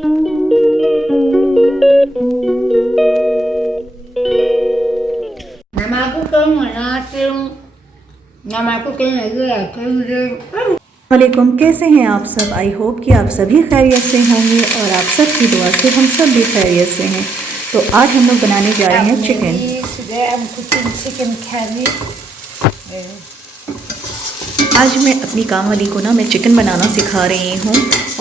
वालेकुम, कैसे हैं आप सब? आई होप कि आप सभी खैरियत से होंगे और आप सब की दुआ से हम सब भी खैरियत से हैं। तो आज हम लोग बनाने जा रहे हैं चिकन। आज मैं अपनी काम वाली को ना मैं चिकन बनाना सिखा रही हूँ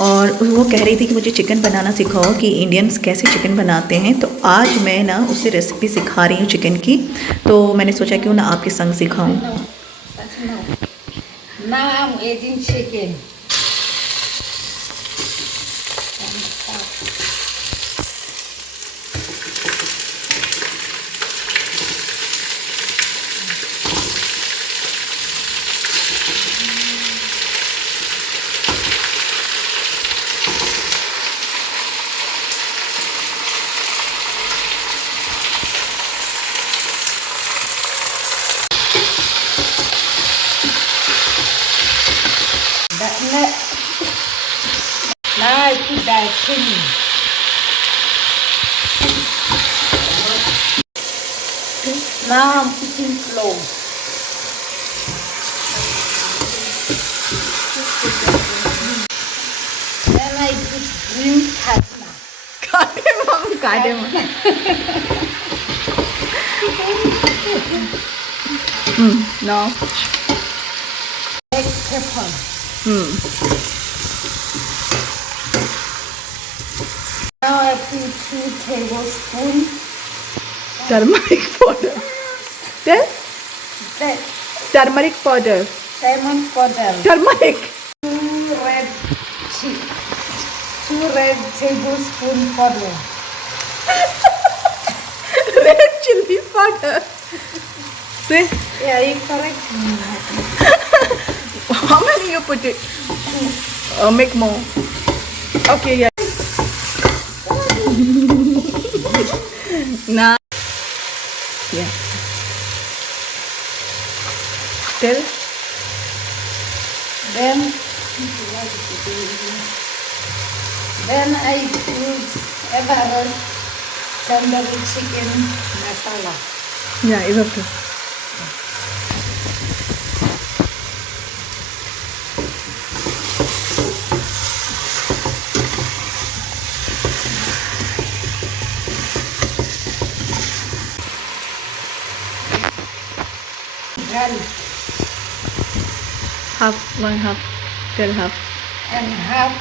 और वो कह रही थी कि मुझे चिकन बनाना सिखाओ कि इंडियंस कैसे चिकन बनाते हैं। तो आज मैं ना उसे रेसिपी सिखा रही हूँ चिकन की। तो मैंने सोचा क्यों ना आपके संग सिखाऊँ। Now I'm eating chicken. Now I put that chili. Now I'm putting flour. Then I put green cardamom. Cardamom. No. Black pepper. Now I put 2 tablespoons. Turmeric powder. That Turmeric powder. lemon powder. Turmeric. 2 red tablespoon powder. Red chili powder. Yeah, you correct me. How many you put it? Make more. Okay, yeah. Now, yeah. Tell. Then I put everest tandoori chicken masala. Yeah, it's okay. Garlic Half, 1/2. Tell half. and half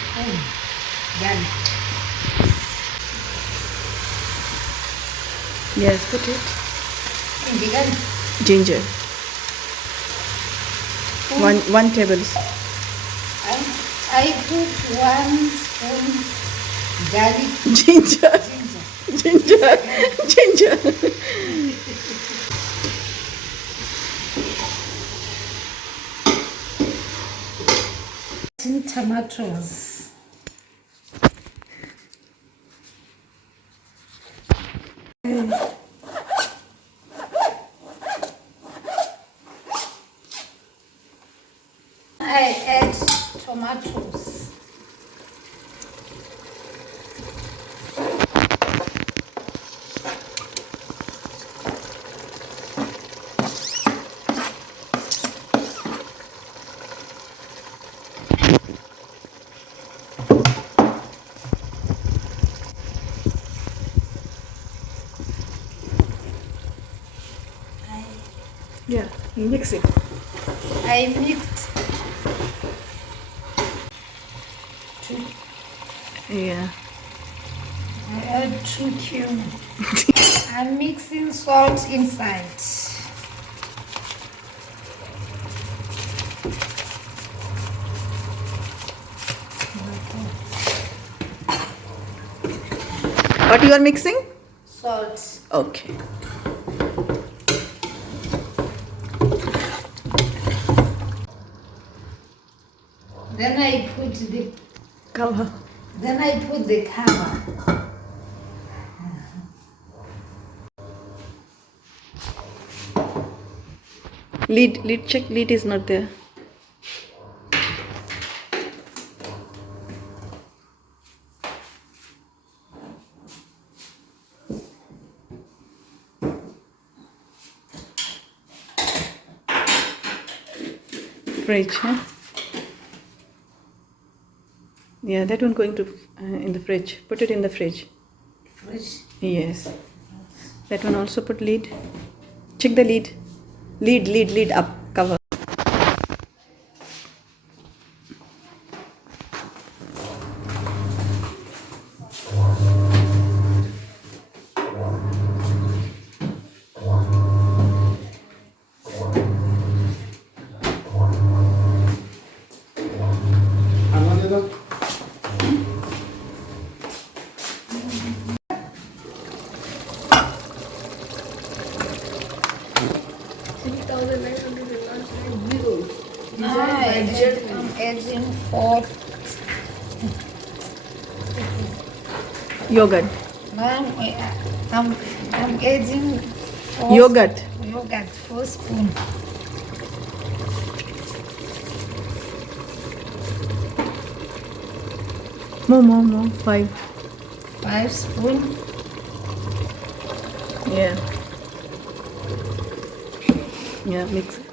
spoon garlic. Yes, put it. In the garlic. Ginger. One tablespoon. I put 1 spoon garlic Ginger. Ginger. tomatoes. I add tomatoes. Yeah, mix it. I mixed 2. Yeah. I add 2 cumin. I'm mixing salt inside. What you are mixing? Salt. Okay. Then I put the Cover. cover. Lid check. Lid is not there. Fridge, huh? Yeah, that one going to in the fridge. Put it in the fridge. Fridge. Yes. That one also put lid. Check the lid. Lid up. Cover. I'm adding 4. Yogurt. Now I'm adding 4 Yogurt. Yogurt 4 spoon. More. 5. 5 spoon. Yeah. Yeah, mix it.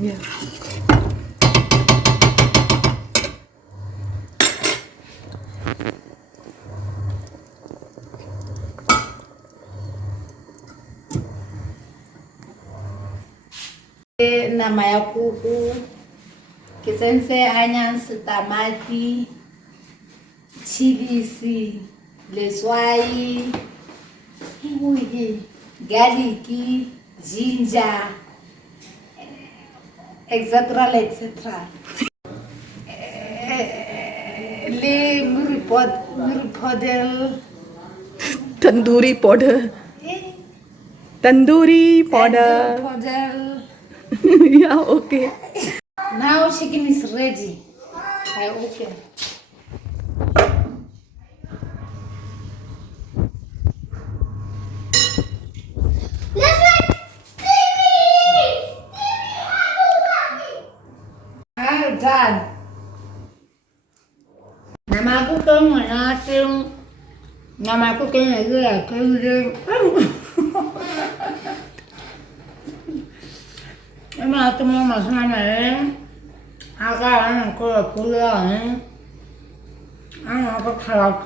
Yeah. Nama ya kuku, kisense onions, tamati, chilisi, letswai, garlic, ginger, etc. etc. Le muripodel. Tandoori powder. Tandoori powder. Podel. Yeah, okay. Now chicken is ready. I open. I'm done. Nama aku kan menating. Nama aku kan lagi kerja. Nama aku mau masuk nama agak aku pulang. Aku kelak.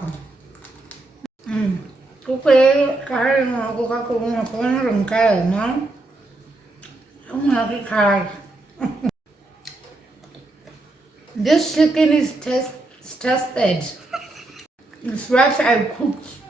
Kuku kalau aku aku orang kaya mana? Aku lagi kelak. This chicken is tested. It's fresh I cooked.